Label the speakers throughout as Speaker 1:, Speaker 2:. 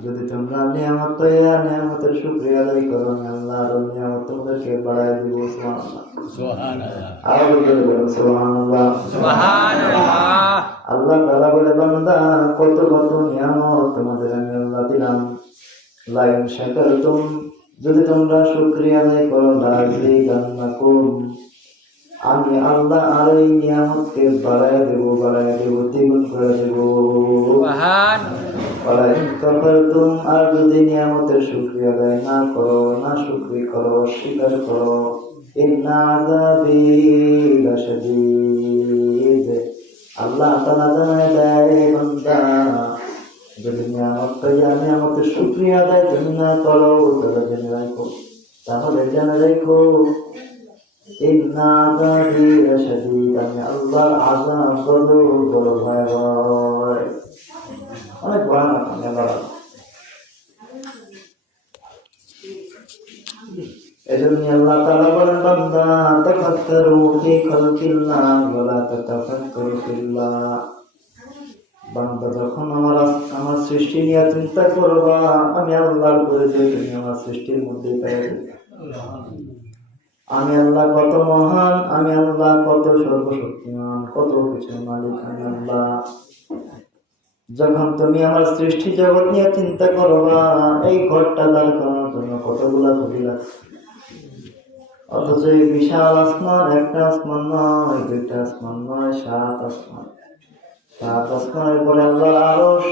Speaker 1: যদি তোমরা নিয়ামত পাইয়া নিয়ামতের শুক্রিয়া আদায় করো আল্লাহ আরও নিয়ামত তোমাদেরকে বাড়ায় দিব সুবহানাল্লাহ। আরও বলে বলেন সুবহানাল্লাহ। আল্লাহ তাআলা বলে বান্দা কত কত নিয়ামত তোমাদের আমি আল্লাহ দিলাম। লাইন শাকারতুম যদি তোমরা শুকরিয়া আদায় করো লাযিদান্নাকুম আমি আল্লাহ আর এই নিয়ামতকে বাড়ায় দেব বাড়ায় দেব দ্বিগুণ করে দেব। ওয়ালাইন আর যদি নিয়ামতের শুকরিয়া আদায় না করো, না শুকরি করো, অস্বীকার করো। ইন্না আযাবি লাশাদীদ আল্লাহ তাআলা জানায় দেয় যদি নিয়ামত পাইয়া, নিয়ামতের শুকরিয়া আদায় তুমি না করো, তাহলে জেনে রাখো। তাহলে জেনে রাখো, ইন্না আযাবি লাশাদীদ আমি আল্লাহর আযাব বড় ভয়াবহ অনেক আল্লাহর আযাব। এজন্য আল্লাহ তাআলা বলেন, বান্দা, তাফাক্কারু ফি খালকিল্লাহ ওয়া লা তাতাফাক্কারু ফিল্লাহ। বান্দা, যখন আমার আমার সৃষ্টি নিয়ে চিন্তা করবা, আমি আল্লাহর পরিচয় তুমি আমার সৃষ্টির মধ্যে পাই আমি আল্লাহ কত মহান, আমি আল্লাহ কত সর্বশক্তিমান, কত কিছু মালিক আমি আল্লাহ। যখন তুমি আমার সৃষ্টি জগৎ নিয়ে চিন্তা করো করবা এই ঘরটা দাঁড় করানোর জন্য কতগুলা লাগছে অথচ এই বিশাল আসমান একটা আসমান নয় দুইটা আসমান নয় সাত আসমান। সাত আসমানের পরে আল্লাহ আরশ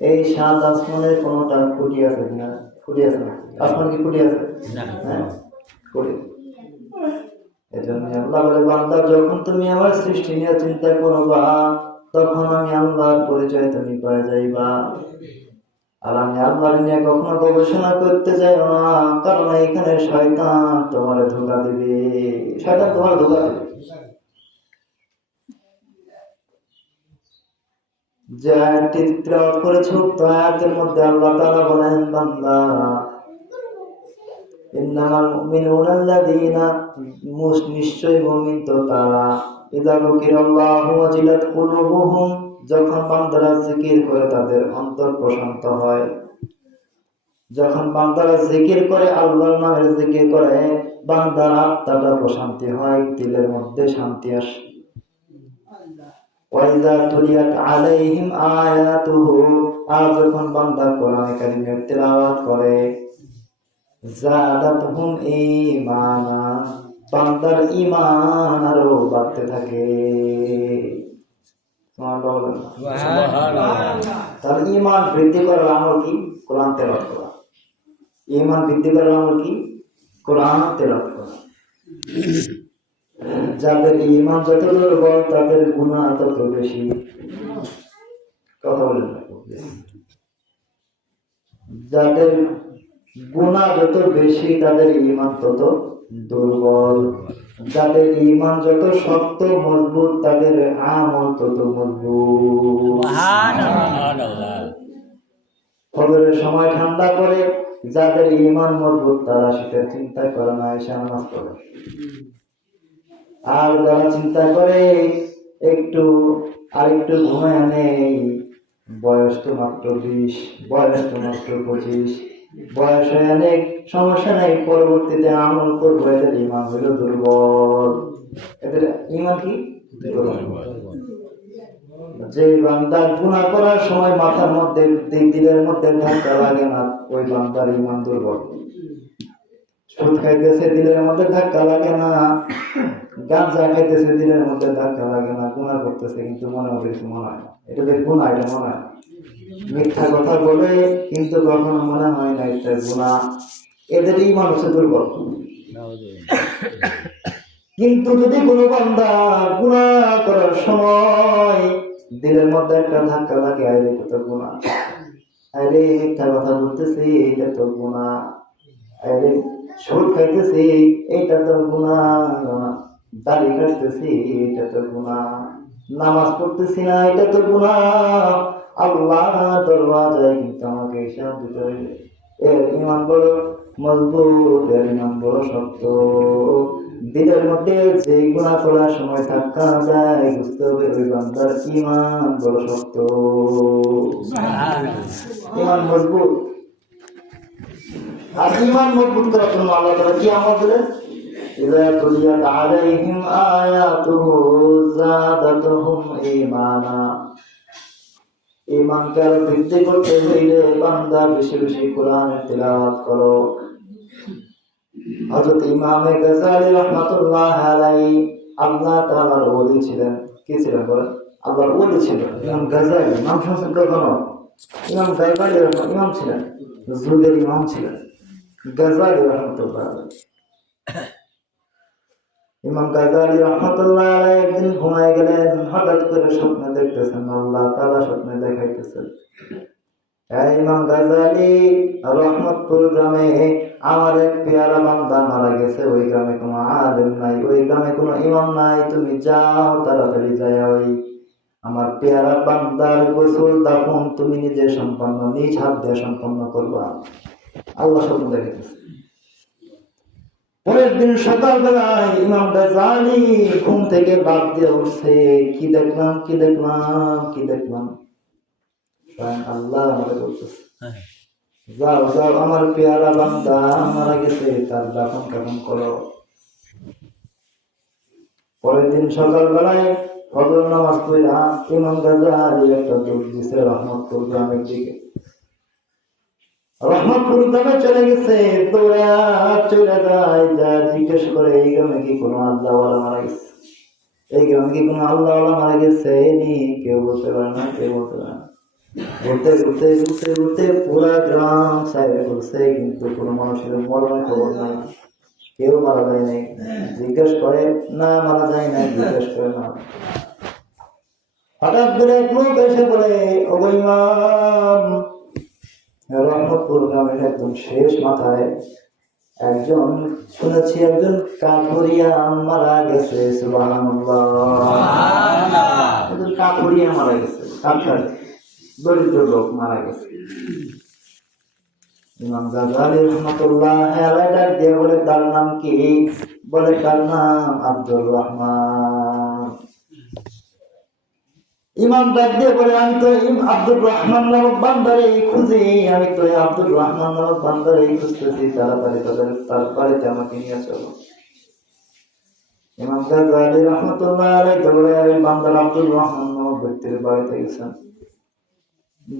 Speaker 1: এই সাত আসমানের কোনোটা খুঁটি আছে কিনা? খুঁটি আছে না? আসমান কি খুঁটি আছে? হ্যাঁ? খুঁটি। এজন্য আল্লাহ বলে বান্দা যখন তুমি আমার সৃষ্টি নিয়ে চিন্তা করবা তখন আমি আল্লাহর পরিচয় তুমি পেয়ে যাইবা। আর আমি আল্লাহর নিয়ে কখনো গবেষণা করতে যাই না, কারণ এখানে শয়তান তোমার ধোকা দিবে। শয়তান তোমার ধোকা দিবে। নিশ্চয় মুমিন তো তারা। যখন বান্দারা জিকির করে তাদের অন্তর প্রশান্ত হয়। যখন বান্দারা জিকির করে, আল্লাহর নামের জিকির করে, বান্দার আত্মাটা প্রশান্তি হয়, দিলের মধ্যে শান্তি আসে। ওয়াইদা তুলিয়াত আলাইহিম আর যখন বান্দা কোরআন কারীমের তেলাওয়াত করে, জাদাতহুম ঈমানা বান্দার ঈমান আরও বাড়তে থাকে। তাহলে ঈমান বৃদ্ধি করার আমল কি? কোরআন তেলাওয়াত করা। ঈমান বৃদ্ধি করার আমল কি? কোরআন তেলাওয়াত করা। যাদের ইমান যত দুর্বল তাদের গুনাহ তত বেশি। কথা বলেন। বেশি। যাদের গুনাহ যত বেশি তাদের ইমান তত দুর্বল। যাদের ঈমান যত শক্ত মজবুত তাদের আমল তত মজবুত। সময় ঠান্ডা করে যাদের ঈমান মজবুত তারা সেটা চিন্তা করে না এসে নামাজ পড়ে। আর যারা চিন্তা করে একটু আর একটু ঘুমায় নেই বয়স তো মাত্র বিশ বয়স তো মাত্র পঁচিশ। বয়স হয়ে অনেক সমস্যা নেই, পরবর্তীতে আমল করব এদের ইমান হইল দুর্বল। এদের ইমান কি? যে বান্দার গুণা করার সময় মাথার মধ্যে দি- দিলের মধ্যে ধাক্কা লাগে না, ওই বান্দার ইমান দুর্বল। সুদ খাইতেছে, দিলের মধ্যে ধাক্কা লাগে না। গাঁজা খাইতেছে, দিলের মধ্যে ধাক্কা লাগে না। গুণা করতেছে, কিন্তু মনে কিছু মনে হয় এটা গুণা এটা মনে হয়। মিথ্যা কথা বলে, কিন্তু কখনো মনে হয় না এটা গুণা এদেরই মানুষের দুর্বল। কিন্তু যদি কোনো বান্দা গুণা করার সময় দিলের মধ্যে একটা ধাক্কা লাগে, আরে তো গুণা আরে মিথ্যা কথা বলতেছি, এটা তো গুণা আরে সুদ খাইতেছি এইটা তো গুণা দাড়ি কাটতেছি, এটা তো গুণা নামাজ পড়তেছি না, এটা তো গুণা আল্লাহ দরওয়াজায় কিন্তু আমাকে হিসাব দিতে হবে এর ইমান বড় মজবুত এর ইমান বড় শক্ত দিলের মধ্যে যে গুণা করার সময় থাকা যায় বুঝতে হবে ওই বান্দার ইমান বড় শক্ত ইমান মজবুত আর ইমান মজবুত করার জন্য আল্লাহ তাআলা কি আমল দিলেন إذا تليت عليهم آياته زادتهم إيمانا ইমানকে আরও বৃদ্ধি করতে হইলে বান্দা বেশি বেশি কোরআনের তিলাওয়াত করো। হযরত ইমামে গাজালি রাহমাতুল্লাহ আলাইহি আল্লাহ তাআলার ওলি ছিলেন। কি ছিলেন বলেন? আল্লাহর ওলি ছিলেন। ইমাম গাজালি নাম শুনছেন কখনো? ইমাম গাজালি ইমাম ছিলেন। যুগের ইমাম ছিলেন। গাজালি রহমতুল্লাহ ইমাম গাজালি রহমতুল্লাহ একদিন ঘুমায় গেলেন, হঠাৎ করে স্বপ্নে দেখতেছেন, আল্লাহ তাআলা স্বপ্নে দেখাইতেছেন। ইমাম গাজালি রহমতপুর গ্রামে আমার এক পেয়ারা বান্দা মারা গেছে, ওই গ্রামে কোনো আলেম নাই, ওই গ্রামে কোনো ইমাম নাই, তুমি যাও, তাড়াতাড়ি যাই ওই। আমার পেয়ারা বান্দার গোসল দাফন তুমি নিজে সম্পন্ন, নিজ হাত দিয়ে সম্পন্ন করবা। আল্লাহ স্বপ্ন দেখাইতেছে। পরের দিন সকালবেলায় ইমাম গাজালি ঘুম থেকে বাদ দিয়ে উঠছে। কি দেখলাম কি দেখলাম কি দেখলাম? আল্লাহ আমাকে বলতেছে যাও যাও আমার পেয়ারা বান্দা মারা গেছে তার দাফন কাফন করো। পরের দিন সকালবেলায় ফজর নামাজ পড়া ইমাম গাজালি একটা দৌড় দিছে রহমতপুর গ্রামের দিকে। রহমতপুর গ্রামে চলে গেছে দৌড়া চলে যায়, যা জিজ্ঞেস করে, এই গ্রামে কি কোনো আল্লাহওয়ালা মারা গেছে? এই গ্রামে কি কোনো আল্লাহওয়ালা মারা গেছে? নি কেউ বলতে পারে না, কেউ বলতে পারে না। ঘুরতে ঘুরতে ঘুরতে ঘুরতে পুরা গ্রাম সাইডে ঘুরছে কিন্তু কোনো মানুষের মরণের খবর নাই। কেউ মারা যায় নাই। জিজ্ঞেস করে, না, মারা যায় না জিজ্ঞেস করে না। হঠাৎ করে এক লোক এসে বলে ইমাম রহমতপুর গ্রামের একদম শেষ মাথায় একজন শুনেছি একজন কাকুরিয়া মারা গেছে একজন কাকুরিয়া মারা গেছে কাঠার দরিদ্র লোক মারা গেছে। ইমাম গাজালি রহমতুল্লাহ ডাক দিয়ে বলে তার নাম কি? বলে তার নাম আব্দুর রহমান। ইমাম ডাক দিয়ে বলে, আমি তো আব্দুর রহমান নামক বান্দারে খুঁজি, আমি তো আব্দুর রহমান নামক বান্দারে খুঁজতেছি তাড়াতাড়ি তাদের, তার বাড়িতে আমাকে নিয়ে চলো। ইমাম গাজালি রহমতুল্লাহ আলাই বলে আমি বান্দার আব্দুর রহমান নামক ব্যক্তির বাড়িতে গেছেন।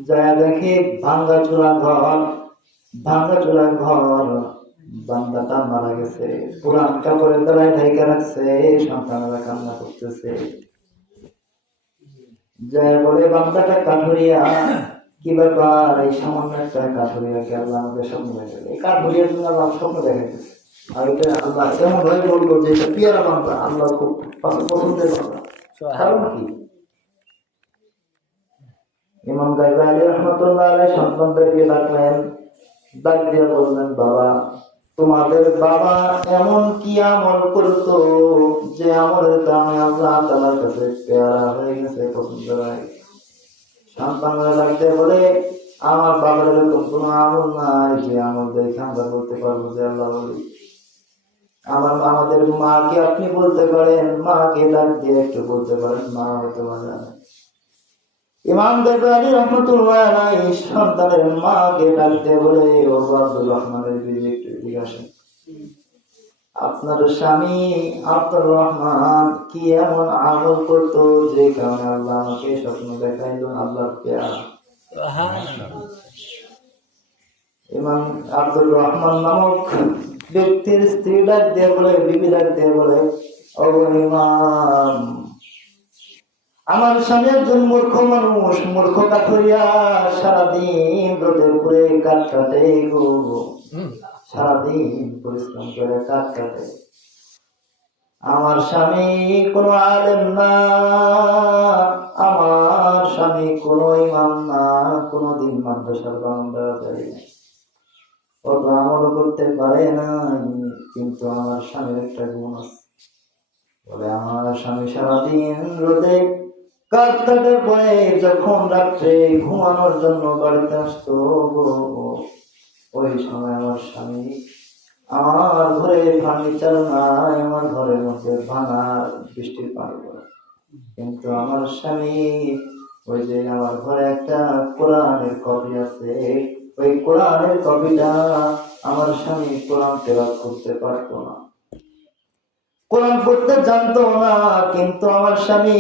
Speaker 1: যা দেখে, ভাঙ্গা চূড়া ঘর, ভাঙ্গা চূড়া ঘর, বান্দাটা মারা গেছে। পুরান কাপড়ের দ্বারাই ঢাইকা রাখছে, সন্তানেরা কান্না করতেছে। যা বলে বান্দাটা কাঠুরিয়া কি ব্যাপার? এই সামান্য একটা কাঠুরিয়াকে আল্লাহ আমাদের স্বপ্ন দেখে এই কাঠুরিয়ার জন্য আল্লাহ স্বপ্ন দেখাইতেছে। আর এটা আল্লাহ এমন ভাবে বলব যে এটা পিয়ারা বান্দা আল্লাহ খুব পছন্দের বান্দা কারণ কি? ইমাম গাইবালি রহমতুল্লাহ আলাই সন্তানদেরকে ডাকলেন ডাক দিয়ে বললেন বাবা তোমাদের বাবা এমন কি আমল করতো যে আমলের কারণে আল্লাহ তালার কাছে পেয়ারা হয়ে গেছে পছন্দ ডাক দিয়ে বলে, আমার বাবার এরকম কোনো আমল নাই যে আমল দেখে আমরা বলতে পারব যে আল্লাহ বলি। আমার আমাদের মাকে আপনি বলতে পারেন? মাকে ডাক দিয়ে একটু বলতে পারেন? মা হয়তো জানে। ইমাম সন্তানের মাকে ডাকতে বলে রহমানের একটু আপনার স্বামী আব্দুর রহমান কি এমন আমল যে কারণে আল্লাহ আমাকে স্বপ্ন দেখাইলো আল্লাহ ইমাম আব্দুর রহমান নামক ব্যক্তির স্ত্রী ডাক দিয়ে বলে, বিবি ডাক দিয়ে বলে ও আমার স্বামী একজন মূর্খ মানুষ মূর্খ কাঠুরিয়া সারাদিন রোদে পুরে কাঠ কাটে গো। সারাদিন পরিশ্রম করে কাঠ কাটে। আমার স্বামী কোনো আলেম না আমার স্বামী কোনো ইমাম না কোনোদিন মাদ্রাসার বারান্দা যায়। কত আমল করতে পারে না কিন্তু আমার স্বামীর একটা গুণ আছে। বলে আমার স্বামী সারাদিন রোদে পরে যখন রাত্রে ঘুমানোর জন্য বাড়িতে আসতো ওই সময় আমার স্বামী আমার ঘরে ফার্নিচার নাই, আমার ঘরের মধ্যে ভাঙা বৃষ্টির পানি পড়ে। কিন্তু আমার স্বামী, ওই যে আমার ঘরে একটা কোরআনের কপি আছে, ওই কোরআনের কপিটা আমার স্বামী কোরআন তেলাপ করতে পারতো না। কোরআন পড়তে জানতো না, কিন্তু আমার স্বামী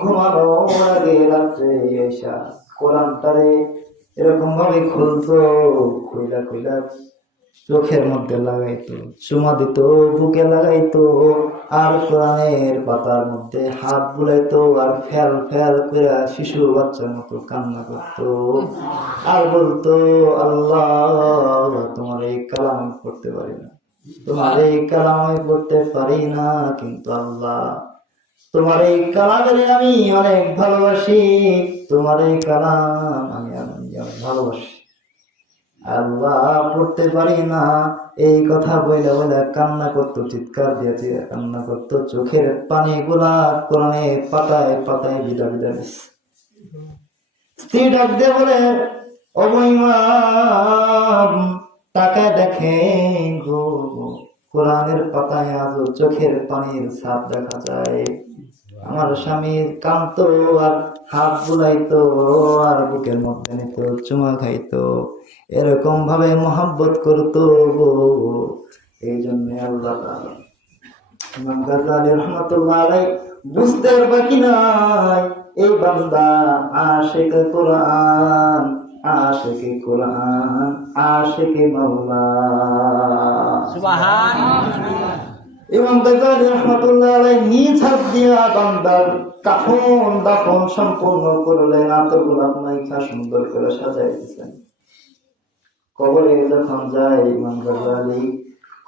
Speaker 1: ঘুমানো আগে রাত্রে এসা কোরআনটারে এরকম ভাবে খুলতো, খুইলা খুইলা চোখের মধ্যে লাগাইতো, চুমা দিত, বুকে লাগাইতো, আর কোরআনের পাতার মধ্যে হাত বুলাইতো, আর ফেল ফেল করে শিশু বাচ্চার মতো কান্না করতো। আর বলতো, আল্লাহ, তোমার এই কালাম করতে পারি না। তোমার এই কালাম আমি পড়তে পারি না, কিন্তু আল্লাহ, তোমার এই কালামের আমি অনেক ভালোবাসি, তোমার এই কালাম আমি অনেক ভালোবাসি আল্লাহ পড়তে পারি না, এই কথা বইলে বলে কান্না করতো, চিৎকার দিয়ে দিয়ে কান্না করতো, চোখের পানি গুলা কোরআনে পাতায় পাতায় বিদা বিদা। স্ত্রী ডাক দিয়ে বলে অবৈমাম তাকায় দেখেন কোরআনের পাতায় আজও চোখের পানির ছাপ দেখা যায়। আমার স্বামীর কান্ত আর হাত বুলাইতো আর বুকের মধ্যে নিত, চুমা খাইতো। এরকম ভাবে মোহাব্বত করতো এই জন্য আল্লাহ ইমাম বুঝতে বাকি নাই। এই বান্দা আশিক কোরআন আশিক কোরআন, আশিক মাওলা। ইমাম নিজ হাত দিয়া বান্দার কাফন দাফন করলেন, আতর গোলাপ সুন্দর করে সাজাই কবরে যখন যায় ইমাম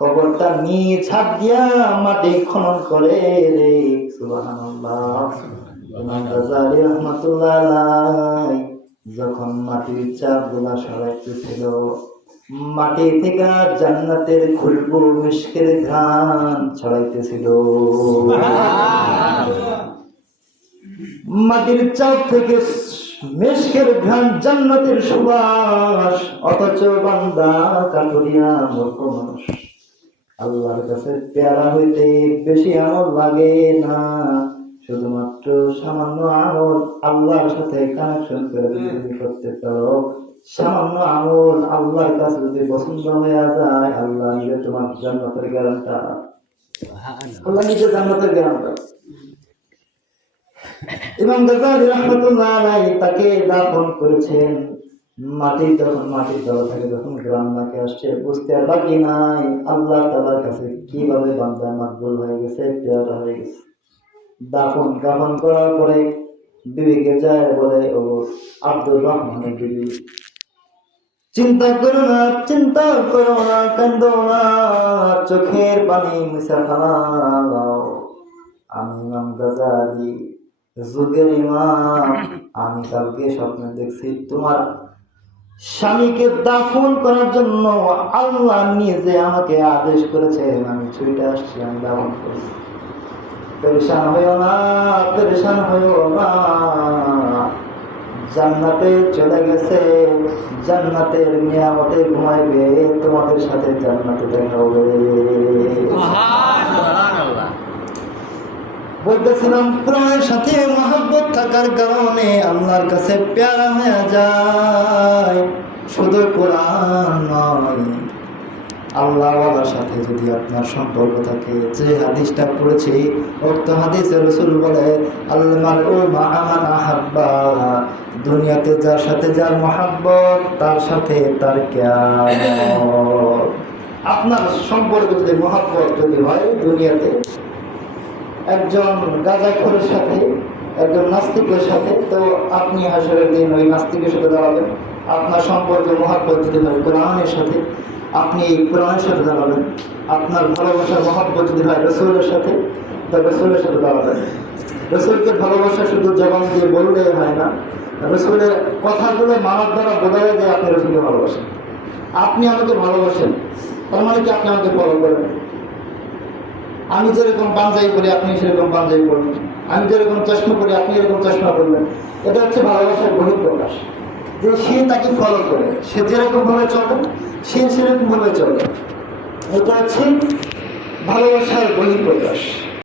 Speaker 1: কবরটা নিজ হাত দিয়া মাটি খনন করে রে, সুবহানাল্লাহ। ইমাম যখন মাটির চাপগুলা সরাইতেছিল মাটি থেকে জান্নাতের খুলবু মিশকের ঘ্রাণ ছড়াইতেছিল। মাটির চাপ থেকে মেশকের ঘ্রাণ জান্নাতের সুবাস, অথচ বান্দা কাটুরিয়া মূর্খ আল্লাহর কাছে পেয়ারা হইতে বেশি আমল লাগে না, শুধুমাত্র সামান্য আমল আল্লাহর সাথে কানেকশন করে করতে পারো সামান্য আমল আল্লাহর কাছে যদি পছন্দ হয়ে যায় আল্লাহ নিজে তোমার জান্নাতের গ্যারান্টা। আল্লাহ নিজে জান্নাতের গ্যারান্টা। ইমাম গাজ্জালী রাহমাতুল্লাহ আলাইহি তাকে দাফন করেছেন। মাটি যখন মাটির দেওয়া থাকে যখন গ্রাম নাকে আসছে বুঝতে আর বাকি নাই। আল্লাহ তালার কাছে কীভাবে বান্দা মাকবুল হয়ে গেছে পেয়ারা হয়ে গেছে। দাফন কাফন করার পরে বিবিকে যায় বলে ও আব্দুর রহমানের বিবি চিন্তা করো না, চিন্তা করো না কান্দো না, চোখের পানি মুছা আমি ইমাম যুগের ইমাম। আমি কালকে স্বপ্নে দেখছি তোমার স্বামীকে দাফন করার জন্য আল্লাহ নিজে আমাকে আদেশ করেছেন আমি ছুটে আসছি, আমি দাফন করছি। পেরেশান হইও না, পেরেশান হইও না। জান্নাতে চলে গেছে। জান্নাতের নিয়ামতে ঘুমাইবে, তোমাদের সাথে জান্নাতে দেখা হবে। বলতেছিলাম, প্রাণের সাথে মহাব্বত থাকার কারণে আল্লাহর কাছে প্যারা হয়ে যায়। শুধু কোরআন নয় আল্লাহওয়ালার সাথে যদি আপনার সম্পর্ক থাকে। যে হাদিসটা পড়েছি, উক্ত হাদিসে রসুল বলে মাহামান আহাব্বা দুনিয়াতে যার সাথে যার মহাব্বত, তার সাথে তার আপনার সম্পর্ক যদি মহাব্বত যদি হয় দুনিয়াতে, একজন গাঁজাখোরের সাথে, একজন নাস্তিকের সাথে, তো আপনি হাসরের দিন ওই নাস্তিকের সাথে দাঁড়াবেন। আপনার সম্পর্ক, মহাব্বত যদি হয় কোরআনের সাথে, আপনি এই কোরআনের সাথে দাঁড়াবেন। আপনার ভালোবাসার মহাব্বত যদি হয় রসুলের সাথে, তো রসুলের সাথে দাঁড়াবেন। রসুলকে ভালোবাসা শুধু জবান দিয়ে বললে হয় না রসুলের কথাগুলো মানার দ্বারা বোঝা যায় যে আপনি রসুলকে ভালোবাসেন। আপনি আমাকে ভালোবাসেন, তার মানে কি আপনি আমাকে ফলো করেন? আমি যেরকম পাঞ্জাবি করি, আপনি সেরকম পাঞ্জাবি করবেন আমি যেরকম চশমা করি আপনি এরকম চশমা করবেন এটা হচ্ছে ভালোবাসার বহিঃপ্রকাশ যে সে তাকে ফলো করে, সে যেরকম ভাবে চলে, সে সেরকম ভাবে চলে। এটা হচ্ছে ভালোবাসার বহিঃপ্রকাশ